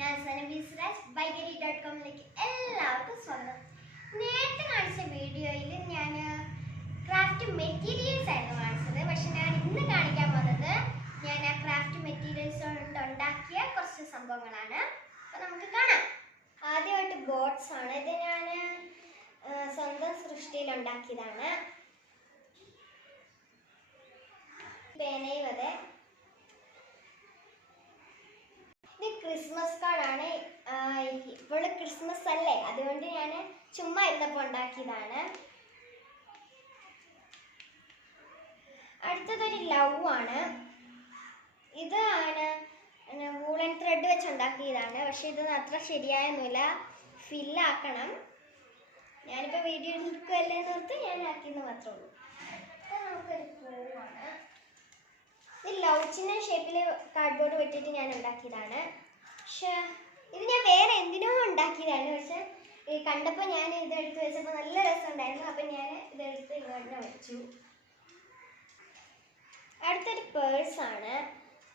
ഞാൻ സനബിസ്രാജ് ബൈഗരി.com-ലേക്ക് എല്ലാവർക്കും സ്വാഗതം. നേരത്തെ കാണിച്ച വീഡിയോയിൽ ഞാൻ ക്രാഫ്റ്റ് മെറ്റീരിയൽസ് ആയിരുന്നു കാണിച്ചത്. പക്ഷെ ഞാൻ ഇന്ന് കാണിക്കാൻ പോകുന്നത് ഞാൻ ആ ക്രാഫ്റ്റ് മെറ്റീരിയൽസ് കൊണ്ട് ഉണ്ടാക്കിയ കുറച്ച് സംഭവങ്ങളാണ്. അപ്പോൾ നമുക്ക് കാണാം. ആദ്യമായിട്ട് ബോട്ട്സ് ആണ്. ഇത് ഞാൻ സ്വന്തം സൃഷ്ടിയിൽ ഉണ്ടാക്കിയതാണ്. പേനയും അതെ. ഇത് ക്രിസ്മസ് കാർഡാണ്. ഇപ്പോൾ ക്രിസ്മസ് അല്ലേ, അതുകൊണ്ട് ഞാൻ ചുമ്മാ ഇരുന്നപ്പോൾ ഉണ്ടാക്കിയതാണ്. അടുത്തതൊരു ലവ് ആണ്. ഇതാണ് വൂളൻ ത്രെഡ് വെച്ച് ഉണ്ടാക്കിയതാണ്. പക്ഷെ ഇതൊന്നും അത്ര ശരിയായൊന്നുമില്ല, ഫില്ലാക്കണം. ഞാനിപ്പോൾ വീഡിയോ എടുക്കുകയല്ലേ എന്നോർത്ത് ഞാൻ ആക്കിയെന്ന് മാത്രമേ ഉള്ളൂ. അപ്പോൾ നമുക്കൊരു പൂവാണ്. ഇത് ലൗച്ചിൻ്റെ ഷേപ്പിൽ കാർഡ്ബോർഡ് വെട്ടിയിട്ട് ഞാൻ ഉണ്ടാക്കിയതാണ്. പക്ഷേ ഇത് ഞാൻ വേറെ എന്തിനോ ഉണ്ടാക്കിയതാണ്. പക്ഷെ കണ്ടപ്പോൾ ഞാൻ ഇതെടുത്ത് വെച്ചപ്പോൾ നല്ല രസമുണ്ടായിരുന്നു. അപ്പം ഞാൻ ഇതെടുത്ത് ഇങ്ങോട്ട് വെച്ചു. അടുത്തൊരു പേഴ്സാണ്.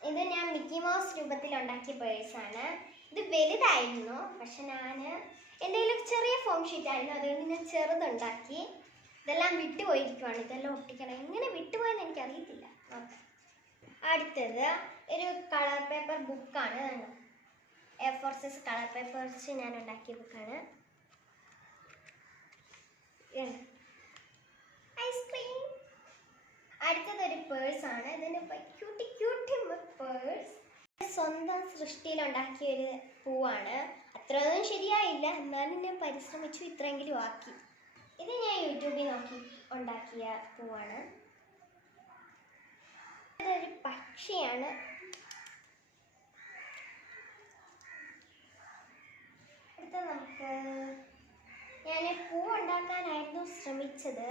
ഇത് ഞാൻ മിക്കി മൗസ് രൂപത്തിൽ ഉണ്ടാക്കിയ പേഴ്സാണ്. ഇത് വലുതായിരുന്നു, പക്ഷെ ഞാൻ എൻ്റെ കയ്യിൽ ചെറിയ ഫോം ഷീറ്റായിരുന്നു, അതുകൊണ്ട് ഞാൻ ചെറുതുണ്ടാക്കി. ഇതെല്ലാം വിട്ടുപോയിരിക്കുവാണ്. ഇതെല്ലാം ഒട്ടിക്കണം. എങ്ങനെ വിട്ടുപോയെന്ന് എനിക്കറിയത്തില്ല. നോക്കാം. അടുത്തത് ഒരു കളർ പേപ്പർ ബുക്കാണ്. A4 സൈസ് കളർ പേപ്പേഴ്സ് ഞാൻ ഉണ്ടാക്കിയ ബുക്കാണ്. ഐസ്ക്രീം. അടുത്തതൊരു പേഴ്സാണ്. ഇതിന് ക്യൂട്ടി പേഴ്സ്. സ്വന്തം സൃഷ്ടിയിൽ ഉണ്ടാക്കിയ ഒരു പൂവാണ്. അത്രയൊന്നും ശരിയായില്ല, എന്നാലും ഞാൻ പരിശ്രമിച്ചു, ഇത്രയെങ്കിലും ആക്കി. ഇത് ഞാൻ യൂട്യൂബിൽ നോക്കി ഉണ്ടാക്കിയ പൂവാണ്. ഇതൊരു പക്ഷിയാണ്. അടുത്ത നമുക്ക് ഞാൻ പൂ ഉണ്ടാക്കാനായിരുന്നു ശ്രമിച്ചത്,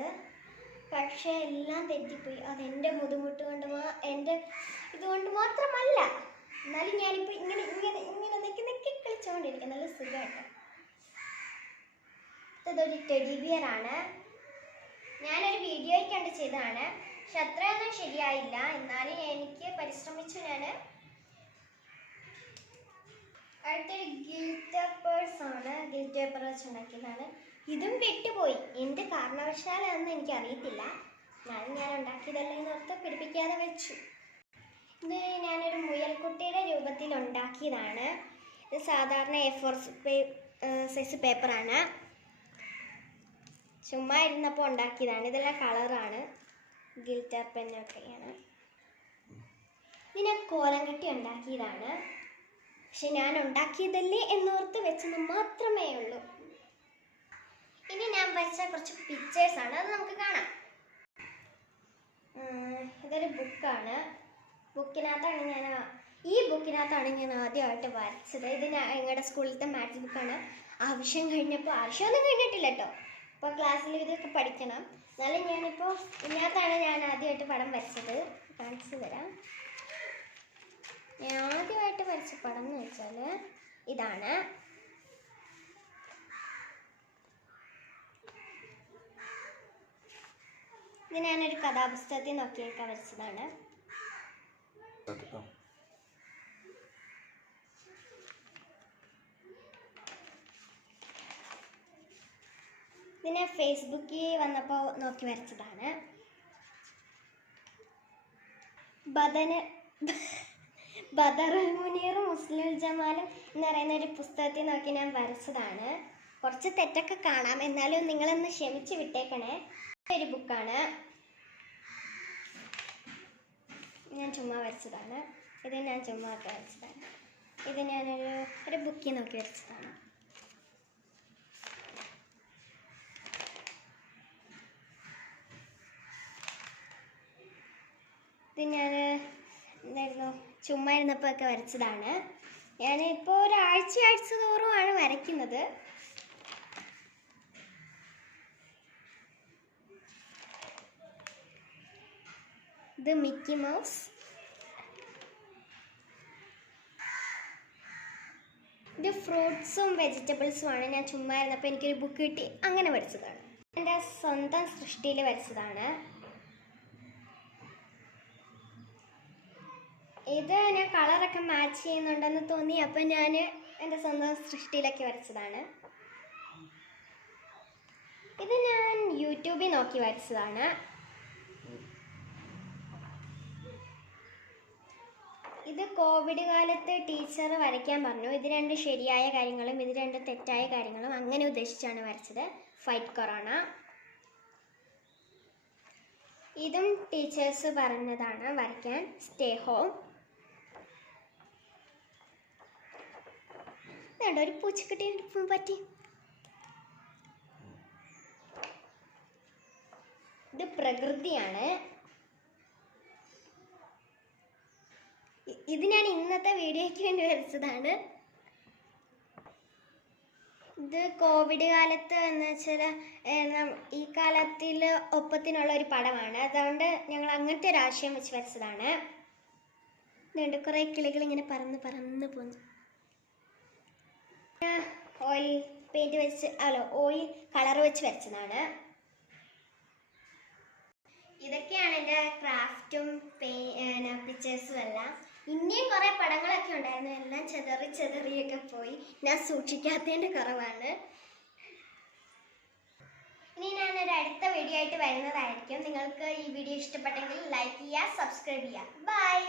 പക്ഷേ എല്ലാം തെറ്റിപ്പോയി. അതെൻ്റെ ബുദ്ധിമുട്ട് കൊണ്ട് എൻ്റെ ഇതുകൊണ്ട് മാത്രമല്ല. എന്നാലും ഞാനിപ്പോൾ ഇങ്ങനെ നെക്കി കളിച്ചുകൊണ്ടിരിക്കും. നല്ല സുഖമായിട്ട്. ഇതൊരു ടെഡി ബിയർ ആണ്. ഞാനൊരു വീഡിയോയിൽ കണ്ട് ചെയ്തതാണ്, പക്ഷെ അത്രയൊന്നും ശരിയായില്ല. എന്നാലും എനിക്ക് പരിശ്രമിച്ചു ഞാൻ. അടുത്തൊരു ഗിൽറ്റർ പേഴ്സ് ആണ്. ഗിൽറ്റ് പേപ്പർ വെച്ച് ഉണ്ടാക്കിയതാണ്. ഇതും വിട്ടുപോയി. എന്ത് കാരണവശാലാണെന്ന് എനിക്കറിയത്തില്ല. ഞാൻ ഉണ്ടാക്കിയതല്ലേ എന്നോർത്ത് പിടിപ്പിക്കാതെ വെച്ചു. ഇത് ഞാനൊരു മുയൽക്കുട്ടിയുടെ രൂപത്തിൽ ഉണ്ടാക്കിയതാണ്. ഇത് സാധാരണ A4 സൈസ് പേപ്പറാണ്. ചുമ്മാ ഇരുന്നപ്പോൾ ഉണ്ടാക്കിയതാണ്. ഇതെല്ലാം കളറാണ്. ഗിൽറ്റർ പെന്നൊക്കെയാണ്. ഇത് ഞാൻ കോലം കെട്ടി ഉണ്ടാക്കിയതാണ്. പക്ഷെ ഞാൻ ഉണ്ടാക്കിയതല്ലേ എന്നോർത്ത് വെച്ചത് മാത്രമേ ഉള്ളൂ. ഇനി ഞാൻ വരച്ച കുറച്ച് പിക്ചേഴ്സാണ്, അത് നമുക്ക് കാണാം. ഇതൊരു ബുക്കാണ്. ഈ ബുക്കിനകത്താണ് ഞാൻ ആദ്യമായിട്ട് വരച്ചത്. ഇത് ഞങ്ങളുടെ സ്കൂളിലത്തെ മാത്സ് ബുക്കാണ്. ആവശ്യമൊന്നും കഴിഞ്ഞിട്ടില്ല കേട്ടോ. ഇപ്പോൾ ക്ലാസ്സിൽ ഇതൊക്കെ പഠിക്കണം. എന്നാലും ഞാനിപ്പോൾ ഇതിനകത്താണ് ഞാൻ ആദ്യമായിട്ട് പടം വരച്ചത്. കാണിച്ചു തരാം. ഞാൻ ആദ്യമായിട്ട് വരച്ച പടം എന്ന് വെച്ചാൽ ഇതാണ്. ഇത് ഞാനൊരു കഥാപുസ്തകത്തിൽ നോക്കിയൊക്കെ വരച്ചതാണ്. ഇതിനെ ഫേസ്ബുക്കിൽ വന്നപ്പോൾ നോക്കി വരച്ചതാണ്. ബദറുൽ മുനീറും മുസ്ലിം ജമാലും എന്ന് പറയുന്ന ഒരു പുസ്തകത്തിൽ നോക്കി ഞാൻ വരച്ചതാണ്. കുറച്ച് തെറ്റൊക്കെ കാണാം, എന്നാലും നിങ്ങളൊന്ന് ക്ഷമിച്ച് വിട്ടേക്കണേ. ഒരു ബുക്കാണ്. ഞാൻ ചുമ്മാ വരച്ചതാണ്. ഇത് ഞാൻ ചുമ്മാ ഒക്കെ വരച്ചതാണ്. ഇത് ഞാനൊരു ബുക്കിൽ നോക്കി വരച്ചതാണ്. ഇത് ഞാൻ ചുമ്മാ ഇരുന്നപ്പോൾ ഒക്കെ വരച്ചതാണ്. ഞാനിപ്പോൾ ഒരാഴ്ച തോറുമാണ് വരയ്ക്കുന്നത്. ഇത് മിക്കി മൗസ്. ഇത് ഫ്രൂട്ട്സും വെജിറ്റബിൾസും ആണ്. ഞാൻ ചുമ്മാ ഇരുന്നപ്പോൾ എനിക്കൊരു ബുക്ക് കിട്ടി, അങ്ങനെ വരച്ചതാണ്. എൻ്റെ സ്വന്തം സൃഷ്ടിയിൽ വരച്ചതാണ്. ഇത് ഞാൻ കളറൊക്കെ മാച്ച് ചെയ്യുന്നുണ്ടെന്ന് തോന്നി, അപ്പം ഞാൻ എൻ്റെ സ്വന്തം സൃഷ്ടിയിലൊക്കെ വരച്ചതാണ്. ഇത് ഞാൻ യൂട്യൂബിൽ നോക്കി വരച്ചതാണ്. ഇത് കോവിഡ് കാലത്ത് ടീച്ചർ വരയ്ക്കാൻ പറഞ്ഞു. ഇത് രണ്ട് ശരിയായ കാര്യങ്ങളും ഇത് രണ്ട് തെറ്റായ കാര്യങ്ങളും അങ്ങനെ ഉദ്ദേശിച്ചാണ് വരച്ചത്. Fight corona. ഇതും ടീച്ചേഴ്സ് പറഞ്ഞതാണ് വരയ്ക്കാൻ. Stay home. ഇതുണ്ട് ഒരു പൂച്ചക്കുട്ടി പറ്റി. ഇത് പ്രകൃതിയാണ്. ഇത് ഞാൻ ഇന്നത്തെ വീഡിയോയ്ക്ക് വേണ്ടി വരച്ചതാണ്. ഇത് കോവിഡ് കാലത്ത് എന്ന് വെച്ചാൽ ഈ കാലത്തിൽ ഒപ്പത്തിനുള്ള ഒരു പടമാണ്. അതുകൊണ്ട് ഞങ്ങൾ അങ്ങനത്തെ ഒരു ആശയം വെച്ച് വരച്ചതാണ്. ഇതുണ്ട് കുറേ കിളികൾ ഇങ്ങനെ പറന്ന് പറന്ന് പോകുന്നു. ഓയിൽ പെയിൻറ്റ് വെച്ച് ഓയിൽ കളർ വെച്ച് വരച്ചതാണ്. ഇതൊക്കെയാണ് എൻ്റെ ക്രാഫ്റ്റും പിക്ചേഴ്സും എല്ലാം. ഇനിയും കുറേ പടങ്ങളൊക്കെ ഉണ്ടായിരുന്നു, എല്ലാം ചെതറിയൊക്കെ പോയി. ഞാൻ സൂക്ഷിക്കാത്തതിൻ്റെ കുറവാണ്. ഇനി ഞാനൊരു അടുത്ത വീഡിയോ ആയിട്ട് വരുന്നതായിരിക്കും. നിങ്ങൾക്ക് ഈ വീഡിയോ ഇഷ്ടപ്പെട്ടെങ്കിൽ ലൈക്ക് ചെയ്യുക, സബ്സ്ക്രൈബ് ചെയ്യുക. ബൈ.